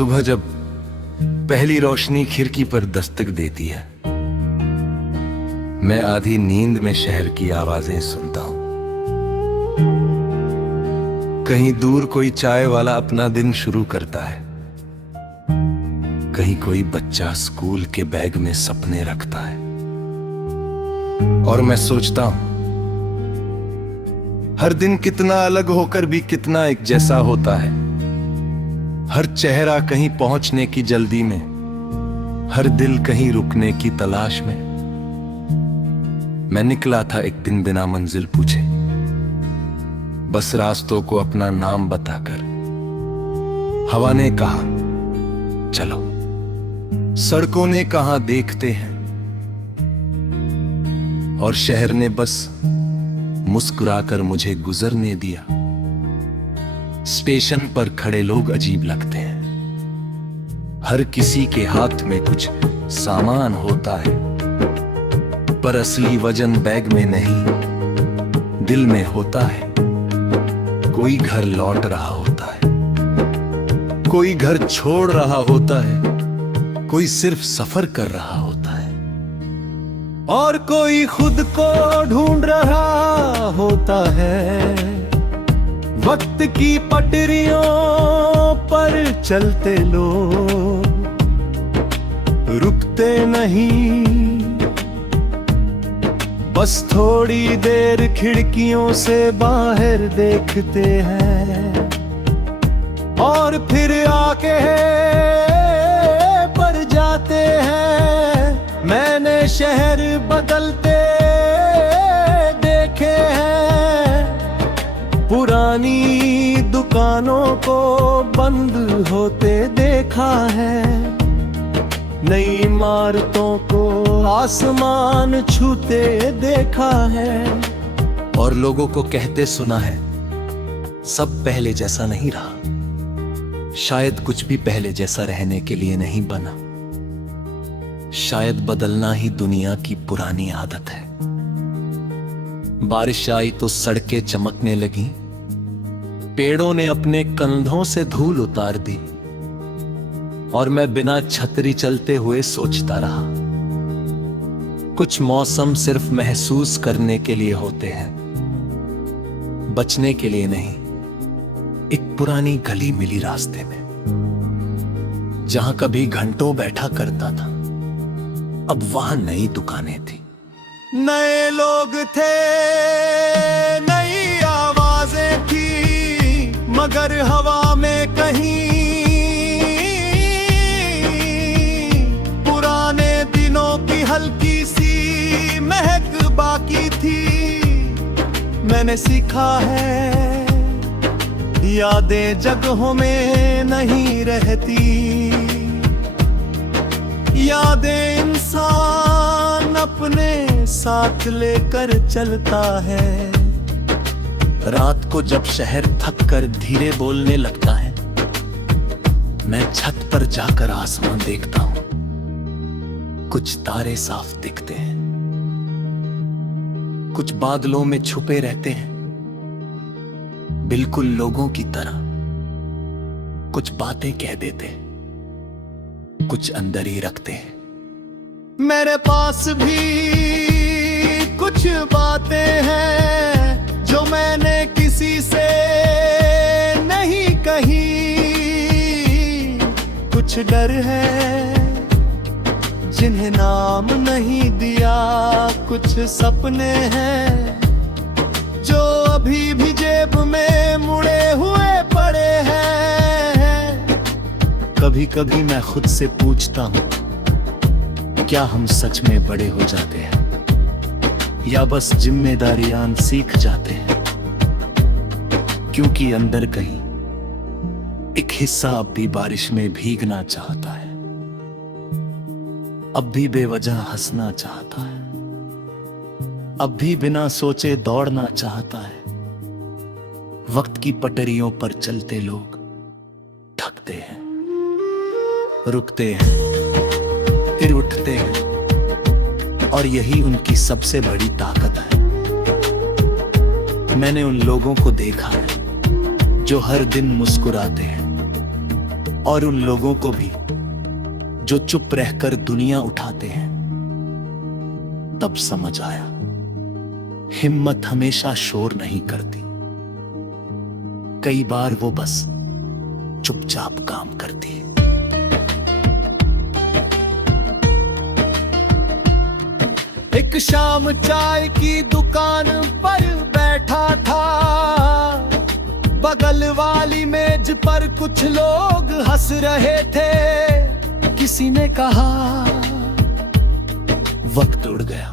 सुबह जब पहली रोशनी खिड़की पर दस्तक देती है, मैं आधी नींद में शहर की आवाजें सुनता हूं। कहीं दूर कोई चाय वाला अपना दिन शुरू करता है, कहीं कोई बच्चा स्कूल के बैग में सपने रखता है। और मैं सोचता हूं, हर दिन कितना अलग होकर भी कितना एक जैसा होता है। हर चेहरा कहीं पहुंचने की जल्दी में, हर दिल कहीं रुकने की तलाश में। मैं निकला था एक दिन बिना मंजिल पूछे, बस रास्तों को अपना नाम बताकर। हवा ने कहा चलो, सड़कों ने कहा देखते हैं, और शहर ने बस मुस्कुराकर मुझे गुजरने दिया। स्टेशन पर खड़े लोग अजीब लगते हैं, हर किसी के हाथ में कुछ सामान होता है, पर असली वजन बैग में नहीं, दिल में होता है। कोई घर लौट रहा होता है, कोई घर छोड़ रहा होता है, कोई सिर्फ सफर कर रहा होता है, और कोई खुद को ढूंढ रहा होता है। वक्त की पटरियों पर चलते लोग रुकते नहीं, बस थोड़ी देर खिड़कियों से बाहर देखते हैं, और फिर आके पर जाते हैं। मैंने शहर बदलते देखे हैं, पुरानी दुकानों को बंद होते देखा है, नई इमारतों को आसमान छूते देखा है, और लोगों को कहते सुना है सब पहले जैसा नहीं रहा। शायद कुछ भी पहले जैसा रहने के लिए नहीं बना, शायद बदलना ही दुनिया की पुरानी आदत है। बारिश आई तो सड़कें चमकने लगी, पेड़ों ने अपने कंधों से धूल उतार दी, और मैं बिना छतरी चलते हुए सोचता रहा। कुछ मौसम सिर्फ महसूस करने के लिए होते हैं, बचने के लिए नहीं। एक पुरानी गली मिली रास्ते में, जहां कभी घंटों बैठा करता था, अब वहां नई दुकानें थी, नए लोग थे, नई आवाजें थी, मगर हवा में कहीं पुराने दिनों की हल्की सी महक बाकी थी। मैंने सीखा है यादें जगहों में नहीं रहती, यादें इंसान अपने साथ लेकर चलता है। रात को जब शहर थक कर धीरे बोलने लगता है, मैं छत पर जाकर आसमान देखता हूं, कुछ तारे साफ दिखते हैं, कुछ बादलों में छुपे रहते हैं, बिल्कुल लोगों की तरह। कुछ बातें कह देते, कुछ अंदर ही रखते हैं। मेरे पास भी कुछ बातें हैं जो मैंने किसी से नहीं कही, कुछ डर है जिन्हें नाम नहीं दिया, कुछ सपने हैं जो अभी भी जेब में मुड़े हुए पड़े हैं। कभी कभी मैं खुद से पूछता हूं, क्या हम सच में बड़े हो जाते हैं, या बस जिम्मेदारियां सीख जाते हैं? क्योंकि अंदर कहीं एक हिस्सा अब भी बारिश में भीगना चाहता है, अब भी बेवजह हंसना चाहता है, अब भी बिना सोचे दौड़ना चाहता है। वक्त की पटरियों पर चलते लोग थकते हैं, रुकते हैं, फिर उठते हैं, और यही उनकी सबसे बड़ी ताकत है। मैंने उन लोगों को देखा है जो हर दिन मुस्कुराते हैं और उन लोगों को भी जो चुप रहकर दुनिया उठाते हैं। तब समझ आया, हिम्मत हमेशा शोर नहीं करती, कई बार वो बस चुपचाप काम करती है। एक शाम चाय की दुकान पर बैठा था, बगल वाली मेज पर कुछ लोग हंस रहे थे। किसी ने कहा, वक्त उड़ गया।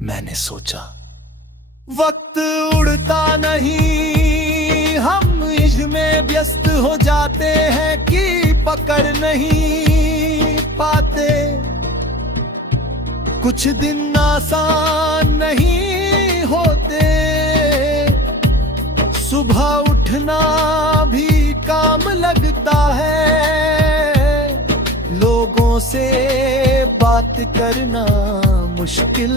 मैंने सोचा, वक्त उड़ता नहीं, हम इसमें व्यस्त हो जाते हैं कि पकड़ नहीं पाते। कुछ दिन आसान नहीं होते, सुबह उठना भी काम लगता है, लोगों से बात करना मुश्किल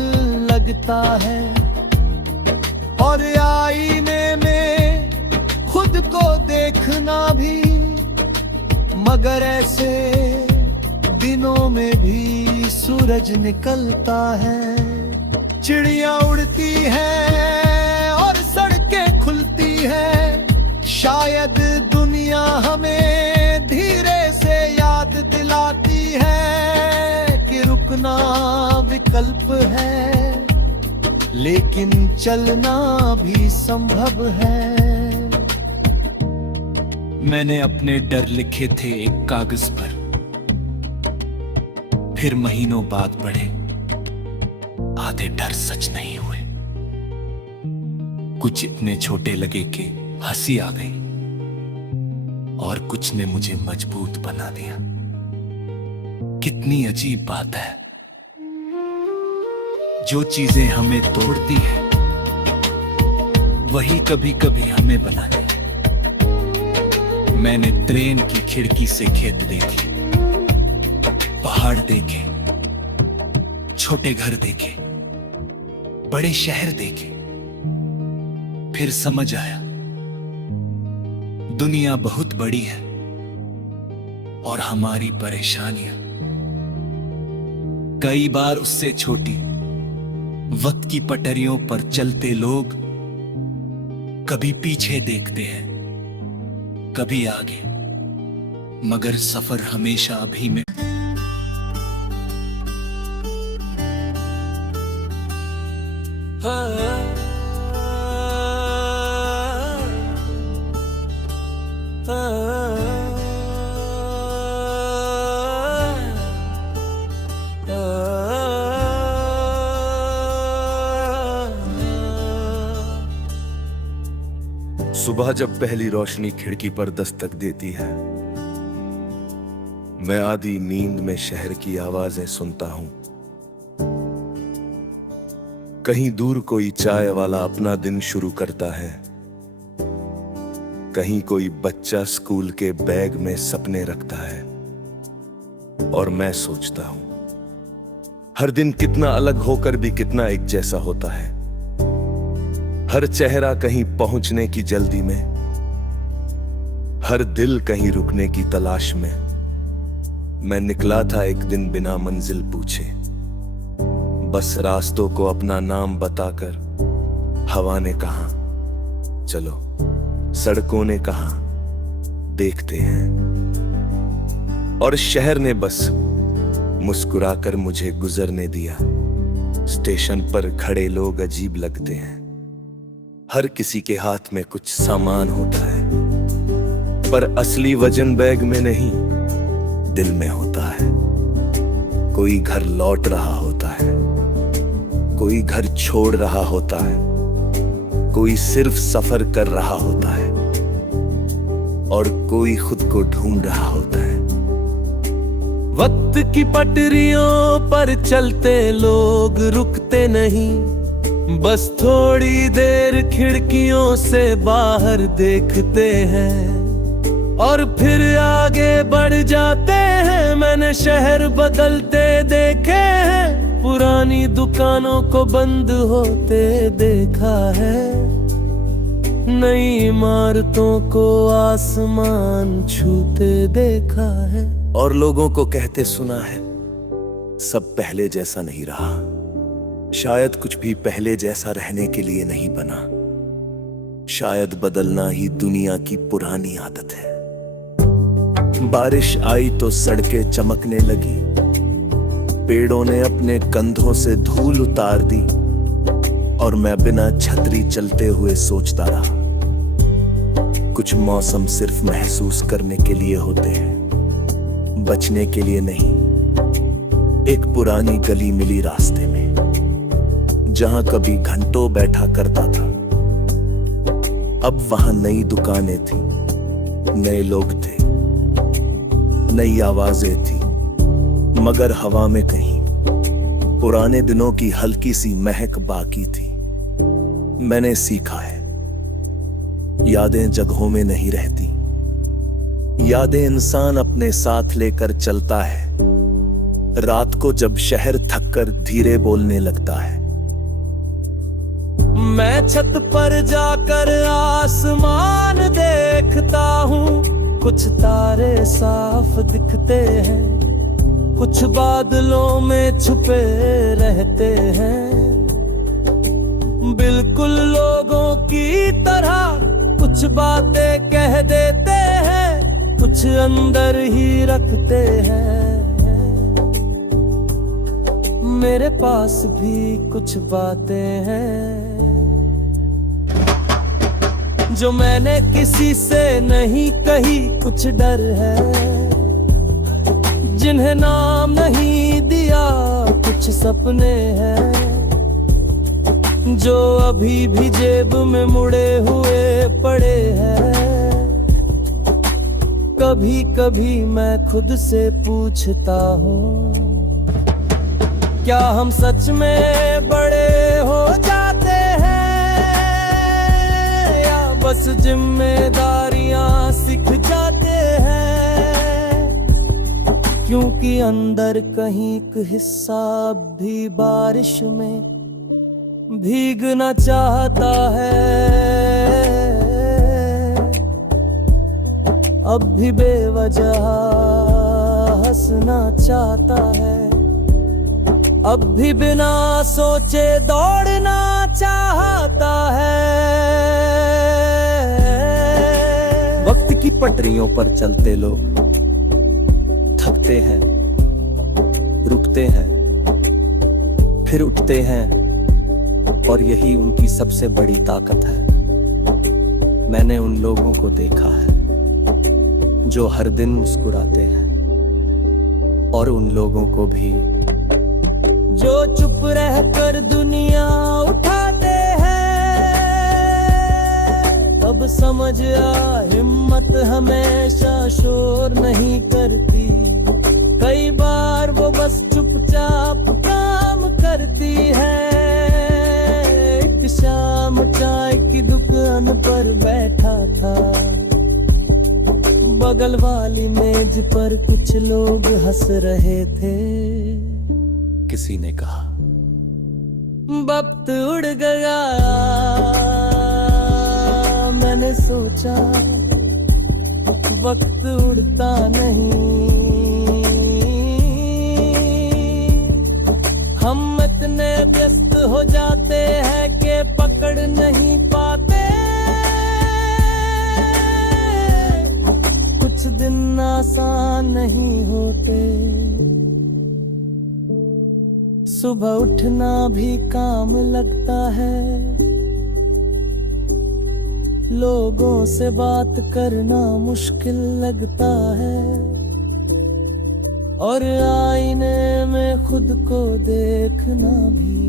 लगता है, और आईने में खुद को देखना भी। मगर ऐसे दिनों में भी सूरज निकलता है, चिड़िया उड़ती हैं और सड़कें खुलती हैं। शायद दुनिया हमें धीरे से याद दिलाती है कि रुकना विकल्प है, लेकिन चलना भी संभव है। मैंने अपने डर लिखे थे एक कागज पर, फिर महीनों बाद पढ़े, आधे डर सच नहीं हुए। कुछ इतने छोटे लगे कि हंसी आ गई, और कुछ ने मुझे मजबूत बना दिया। कितनी अजीब बात है, जो चीजें हमें तोड़ती है वही कभी कभी हमें बनाती है। मैंने ट्रेन की खिड़की से खेत देखे, पहाड़ देखे, छोटे घर देखे, बड़े शहर देखे। फिर समझ आया, दुनिया बहुत बड़ी है और हमारी परेशानियां कई बार उससे छोटी। वक्त की पटरियों पर चलते लोग कभी पीछे देखते हैं, कभी आगे, मगर सफर हमेशा अभी में। सुबह जब पहली रोशनी खिड़की पर दस्तक देती है, मैं आधी नींद में शहर की आवाजें सुनता हूं। कहीं दूर कोई चाय वाला अपना दिन शुरू करता है, कहीं कोई बच्चा स्कूल के बैग में सपने रखता है, और मैं सोचता हूं, हर दिन कितना अलग होकर भी कितना एक जैसा होता है। हर चेहरा कहीं पहुंचने की जल्दी में, हर दिल कहीं रुकने की तलाश में। मैं निकला था एक दिन बिना मंजिल पूछे, बस रास्तों को अपना नाम बताकर। हवा ने कहा चलो, सड़कों ने कहा देखते हैं, और शहर ने बस मुस्कुराकर मुझे गुजरने दिया। स्टेशन पर खड़े लोग अजीब लगते हैं, हर किसी के हाथ में कुछ सामान होता है, पर असली वजन बैग में नहीं, दिल में होता है। कोई घर लौट रहा होता है, कोई घर छोड़ रहा होता है, कोई सिर्फ सफर कर रहा होता है, और कोई खुद को ढूंढ रहा होता है। वक्त की पटरियों पर चलते लोग रुकते नहीं, बस थोड़ी देर खिड़कियों से बाहर देखते हैं और फिर आगे बढ़ जाते हैं। मैंने शहर बदलते देखे हैं, पुरानी दुकानों को बंद होते देखा है, नई इमारतों को आसमान छूते देखा है, और लोगों को कहते सुना है सब पहले जैसा नहीं रहा। शायद कुछ भी पहले जैसा रहने के लिए नहीं बना। शायद बदलना ही दुनिया की पुरानी आदत है। बारिश आई तो सड़कें चमकने लगी, पेड़ों ने अपने कंधों से धूल उतार दी, और मैं बिना छतरी चलते हुए सोचता रहा, कुछ मौसम सिर्फ महसूस करने के लिए होते हैं, बचने के लिए नहीं। एक पुरानी गली मिली रास्ते में, जहां कभी घंटों बैठा करता था। अब वहां नई दुकानें थी, नए लोग थे, नई आवाजें थी, मगर हवा में कहीं पुराने दिनों की हल्की सी महक बाकी थी। मैंने सीखा है, यादें जगहों में नहीं रहती, यादें इंसान अपने साथ लेकर चलता है। रात को जब शहर थककर धीरे बोलने लगता है, मैं छत पर जाकर आसमान देखता हूँ। कुछ तारे साफ दिखते हैं, कुछ बादलों में छुपे रहते हैं। बिल्कुल लोगों की तरह कुछ बातें कह देते हैं, कुछ अंदर ही रखते हैं। मेरे पास भी कुछ बातें हैं जो मैंने किसी से नहीं कही। कुछ डर है जिन्हें नाम नहीं दिया, कुछ सपने हैं जो अभी भी जेब में मुड़े हुए पड़े हैं। कभी कभी मैं खुद से पूछता हूँ, क्या हम सच में बड़े हो जाते हैं, या बस जिम्मेदारियां सीख जाते हैं। क्योंकि अंदर कहीं एक हिस्सा अब भी बारिश में भीगना चाहता है, अब भी बेवजह हंसना चाहता है, अब भी बिना सोचे दौड़ना चाहता है। वक्त की पटरियों पर चलते लोग थकते हैं, रुकते हैं, फिर उठते हैं, और यही उनकी सबसे बड़ी ताकत है। मैंने उन लोगों को देखा है जो हर दिन मुस्कुराते हैं, और उन लोगों को भी जो चुप रहकर दुनिया उठाते हैं। अब समझ आ, हिम्मत हमेशा शोर नहीं करती, कई बार वो बस चुपचाप काम करती है। एक शाम चाय की दुकान पर बैठा था, बगल वाली मेज पर कुछ लोग हंस रहे थे। किसी ने कहा, वक्त उड़ गया। मैंने सोचा, वक्त उड़ता नहीं, हम इतने व्यस्त हो जाते हैं कि पकड़ नहीं पाते। कुछ दिन आसान नहीं होते, सुबह उठना भी काम लगता है, लोगों से बात करना मुश्किल लगता है, और आईने में खुद को देखना भी।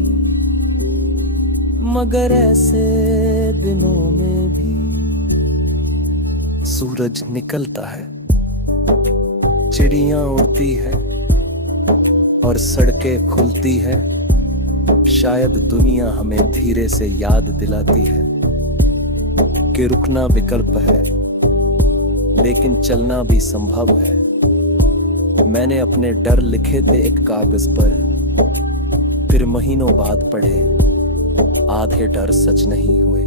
मगर ऐसे दिनों में भी सूरज निकलता है, चिड़ियां उड़ती है, और सड़कें खुलती है। शायद दुनिया हमें धीरे से याद दिलाती है कि रुकना विकल्प है, लेकिन चलना भी संभव है। मैंने अपने डर लिखे थे एक कागज पर, फिर महीनों बाद पढ़े, आधे डर सच नहीं हुए।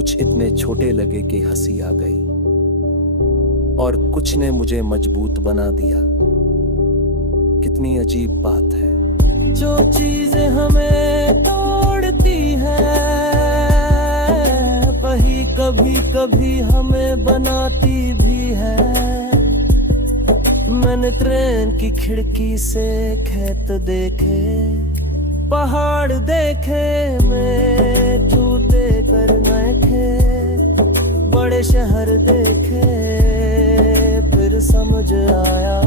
कुछ इतने छोटे लगे कि हंसी आ गई, और कुछ ने मुझे मजबूत बना दिया। कितनी अजीब बात है, जो चीजें हमें तोड़ती है वही कभी कभी हमें बनाती भी है। मैंने ट्रेन की खिड़की से खेत देखे, पहाड़ देखे, मैं टूटे कर नए, बड़े शहर देखे, फिर समझ आया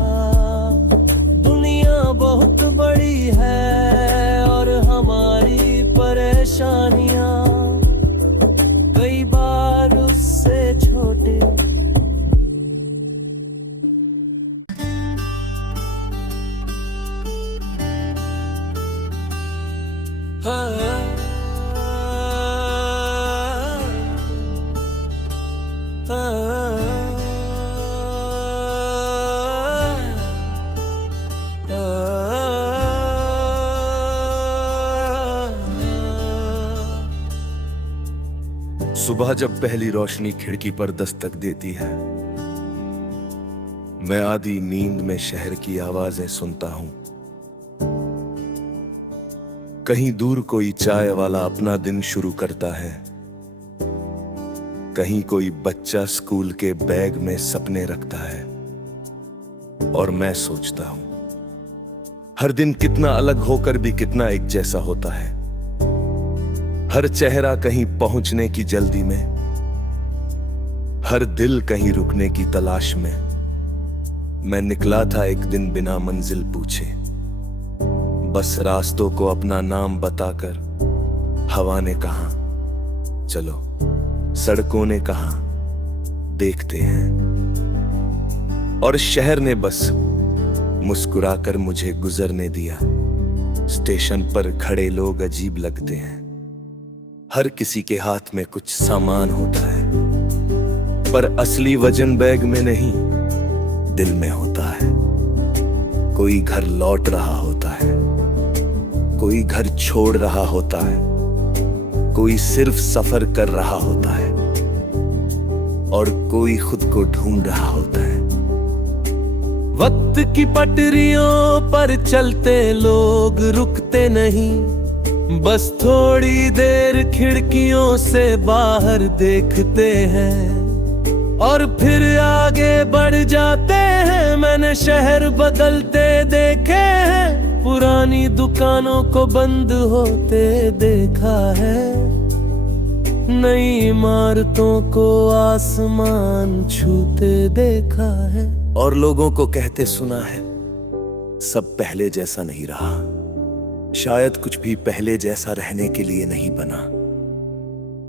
दुनिया बहुत बड़ी है और हमारी परेशानियां कई बार उससे छोटी। सुबह जब पहली रोशनी खिड़की पर दस्तक देती है, मैं आधी नींद में शहर की आवाजें सुनता हूं। कहीं दूर कोई चाय वाला अपना दिन शुरू करता है, कहीं कोई बच्चा स्कूल के बैग में सपने रखता है, और मैं सोचता हूं हर दिन कितना अलग होकर भी कितना एक जैसा होता है। हर चेहरा कहीं पहुंचने की जल्दी में, हर दिल कहीं रुकने की तलाश में। मैं निकला था एक दिन बिना मंजिल पूछे, बस रास्तों को अपना नाम बताकर। हवा ने कहा चलो, सड़कों ने कहा देखते हैं, और शहर ने बस मुस्कुराकर मुझे गुजरने दिया। स्टेशन पर खड़े लोग अजीब लगते हैं, हर किसी के हाथ में कुछ सामान होता है, पर असली वजन बैग में नहीं, दिल में होता है। कोई घर लौट रहा होता है, कोई घर छोड़ रहा होता है, कोई सिर्फ सफर कर रहा होता है, और कोई खुद को ढूंढ रहा होता है। वक्त की पटरियों पर चलते लोग रुकते नहीं, बस थोड़ी देर खिड़कियों से बाहर देखते हैं और फिर आगे बढ़ जाते हैं। मैंने शहर बदलते देखे हैं, पुरानी दुकानों को बंद होते देखा है, नई इमारतों को आसमान छूते देखा है, और लोगों को कहते सुना है सब पहले जैसा नहीं रहा। शायद कुछ भी पहले जैसा रहने के लिए नहीं बना,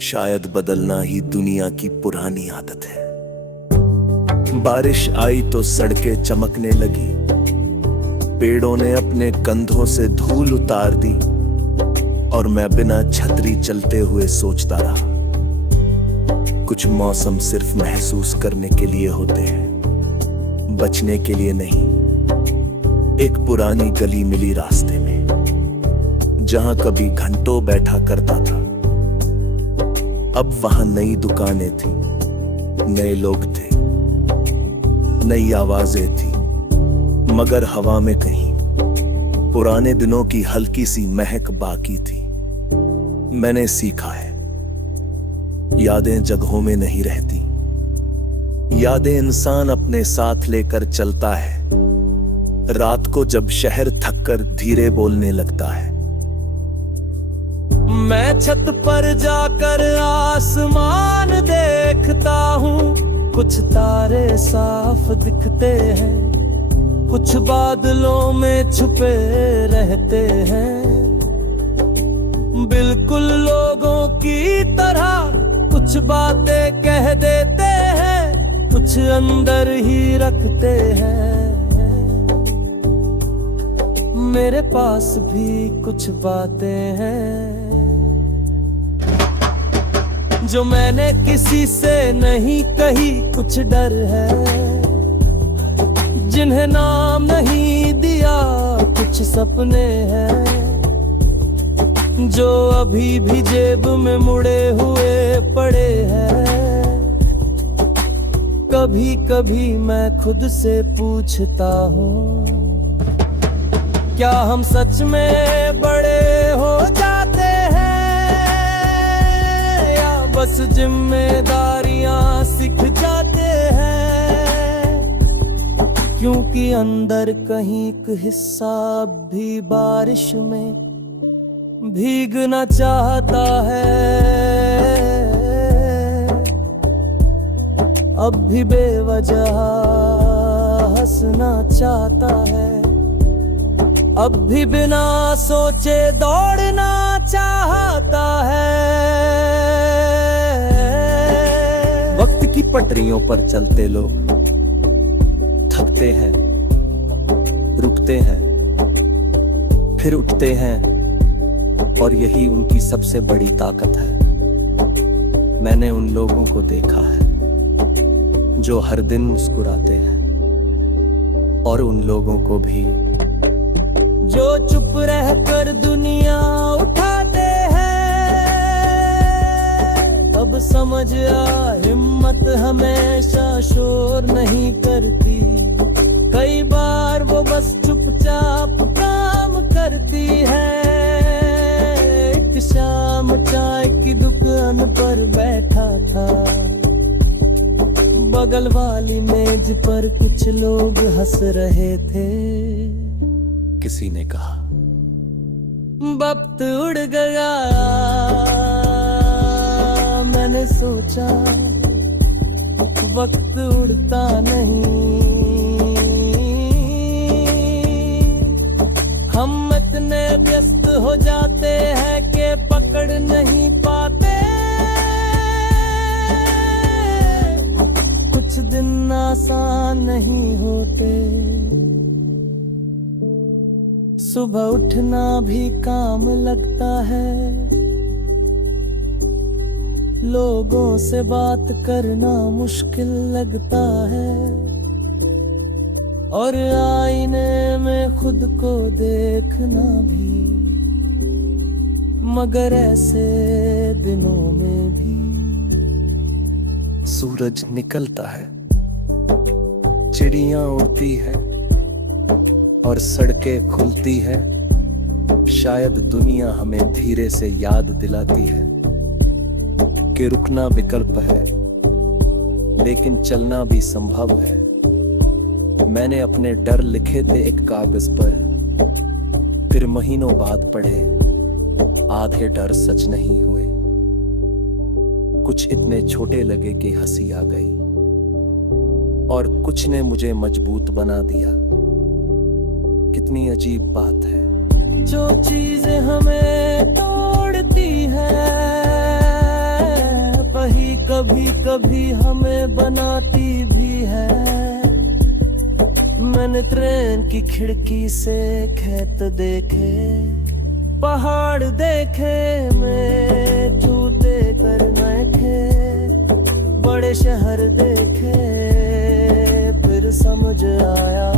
शायद बदलना ही दुनिया की पुरानी आदत है। बारिश आई तो सड़कें चमकने लगी, पेड़ों ने अपने कंधों से धूल उतार दी, और मैं बिना छतरी चलते हुए सोचता रहा, कुछ मौसम सिर्फ महसूस करने के लिए होते हैं, बचने के लिए नहीं। एक पुरानी गली मिली रास्ते में, जहां कभी घंटों बैठा करता था। अब वहां नई दुकानें थी, नए लोग थे, नई आवाजें थी, मगर हवा में कहीं पुराने दिनों की हल्की सी महक बाकी थी। मैंने सीखा है, यादें जगहों में नहीं रहती, यादें इंसान अपने साथ लेकर चलता है। रात को जब शहर थककर धीरे बोलने लगता है, मैं छत पर जाकर आसमान देखता हूँ, कुछ तारे साफ दिखते हैं, कुछ बादलों में छुपे रहते हैं। बिल्कुल लोगों की तरह कुछ बातें कह देते हैं, कुछ अंदर ही रखते हैं। मेरे पास भी कुछ बातें हैं जो मैंने किसी से नहीं कही, कुछ डर है जिन्हें नाम नहीं दिया, कुछ सपने हैं जो अभी भी जेब में मुड़े हुए पड़े हैं। कभी कभी मैं खुद से पूछता हूँ, क्या हम सच में बड़े हो जाते हैं या बस जिम्मेदारियां सीख जाते हैं। क्योंकि अंदर कहीं एक हिस्सा अब भी बारिश में भीगना चाहता है, अब भी बेवजह हंसना चाहता है, अब भी बिना सोचे दौड़ना चाहता है। वक्त की पटरियों पर चलते लोग थकते हैं, रुकते हैं, फिर उठते हैं, और यही उनकी सबसे बड़ी ताकत है। मैंने उन लोगों को देखा है जो हर दिन मुस्कुराते हैं, और उन लोगों को भी जो चुप रहकर दुनिया उठाते हैं। अब समझ आ हिम्मत हमेशा शोर नहीं करती, कई बार वो बस चुपचाप काम करती है। एक शाम चाय की दुकान पर बैठा था, बगल वाली मेज पर कुछ लोग हंस रहे थे। किसी ने कहा, वक्त उड़ गया। मैंने सोचा, वक्त उड़ता नहीं, हम इतने व्यस्त हो जाते हैं कि पकड़ नहीं पाते। कुछ दिन आसान नहीं होते, सुबह उठना भी काम लगता है, लोगों से बात करना मुश्किल लगता है, और आईने में खुद को देखना भी। मगर ऐसे दिनों में भी सूरज निकलता है, चिड़ियां उड़ती है और सड़कें खुलती है। शायद दुनिया हमें धीरे से याद दिलाती है कि रुकना विकल्प है, लेकिन चलना भी संभव है। मैंने अपने डर लिखे थे एक कागज पर, फिर महीनों बाद पढ़े, आधे डर सच नहीं हुए। कुछ इतने छोटे लगे कि हंसी आ गई, और कुछ ने मुझे मजबूत बना दिया। कितनी अजीब बात है, जो चीजें हमें तोड़ती है वही कभी कभी हमें बनाती भी है। मैंने ट्रेन की खिड़की से खेत देखे, पहाड़ देखे, मैं छूते कर नखे, बड़े शहर देखे, फिर समझ आया